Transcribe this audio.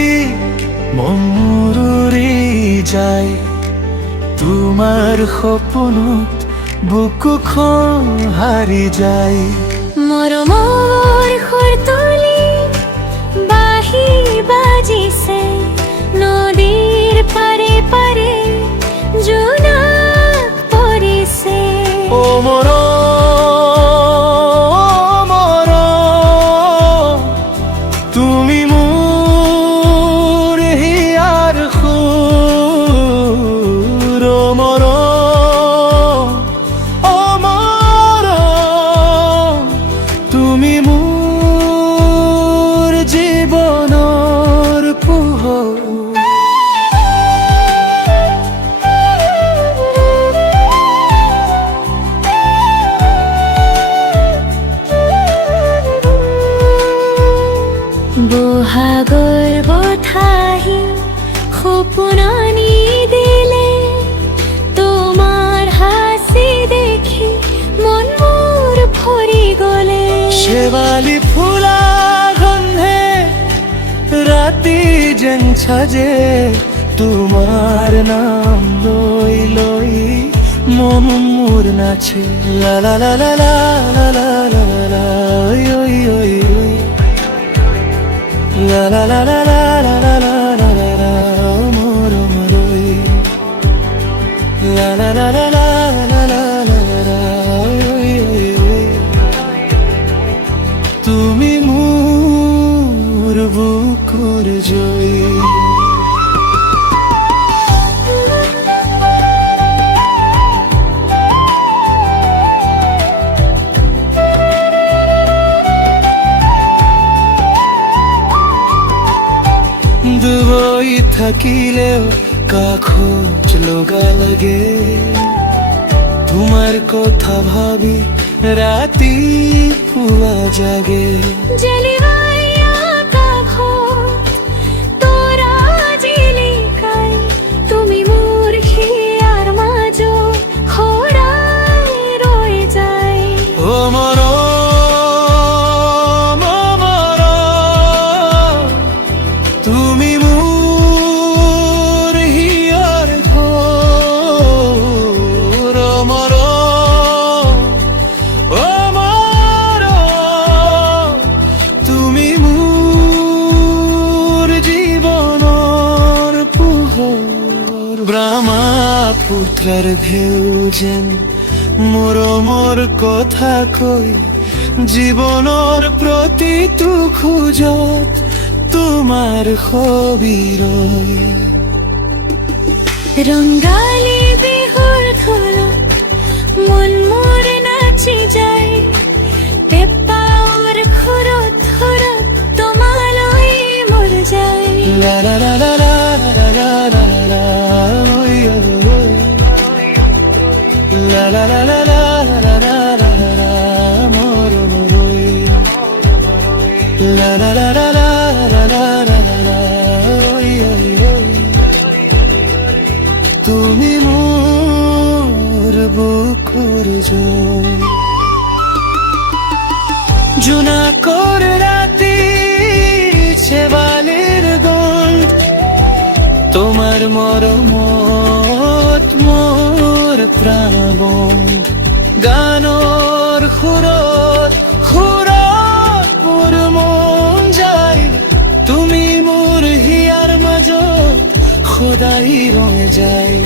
উৰি মন উৰি যায় তোমাৰ সপোনত বুকুখন হাৰি যায় মৰমৰ সুৰ তুলি বাঁহী বাজিছে নদীৰ পাৰে পাৰে জোনাক পৰিছে ও মৰম তুমি মোৰ হিয়াৰ সুৰ ও মৰম তুমি মোৰ জীৱনৰ পোহৰ বহাগৰ বতাহি সপোনানি দিলে তোমাৰ হাসি দেখি মন মোৰ ভৰি গলে শেৱালি ফুলা গন্ধে ৰাতি যেন সাজে তোমাৰ নাম লৈ লৈ মন মোৰ নাচে লা লা লা লা লা লা লা লা লা ঐ ঐ ঐ la la la la la la la la la la la মরম রই la la la la la la la la la ওই ওই ওই তুমি মোর বুকুর জয় দুবই থাকিলেও কাখত লগা লাগে তোমার কথা ভাবি রাতি পুয়া জাগে জেলিবাইয়া কাখত তোরা জিলিকাই তুমি মোর হিয়ার মাঝো খোড়াই রয়ে যায় ও মরম তুমি মোর হিয়ার ঘোর ও মরম তুমি মোর জীবনৰ পোহৰ ব্ৰহ্মপুত্ৰৰ ঢেউ যেন মৰমৰ কথা কৈ জীৱনৰ প্ৰতিটো খোজত তোমাৰ ছবি ৰয় রঙ্গালি বিহুর খোলত মন মোর নাচি যায় পেপার খুরত খুরত তোমালৈ মোর যায় la la la la la la la la la ওই ওই la la la la la la la la la মরম রই la la la la la la la la la ওই ওই ওই তুমি মোর বুকুর জয় জোনাকর রাতি শেৱালিৰ গন্ধ তোমার মৰমত মোৰ প্ৰাণ বন্ধ গানৰ সুৰত সুৰত মোৰ মন যায় তুমি মোৰ হিয়াৰ মাজত সদায় ৰৈ যায়